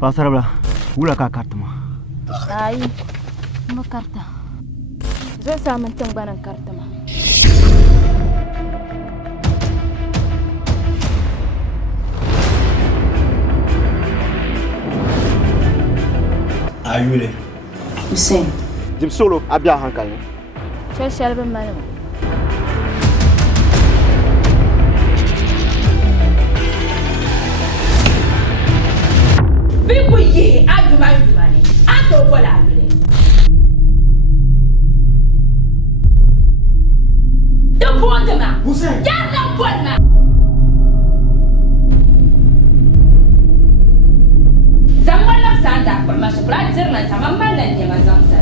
Paasarabila wula ka kariti ma. Ayi n bi karita zuɣusaa mini tingbani n kariti ma. Ayule Hussein jib solo a biya hankali. shɛli shɛli bi mali ma. Biku yi a juma ni a to bola abile. Da bonde ma. Hussein. Ya da bonde ma. Zamwala sanda kwa mashukura zirna sama mallan ya mazamsa.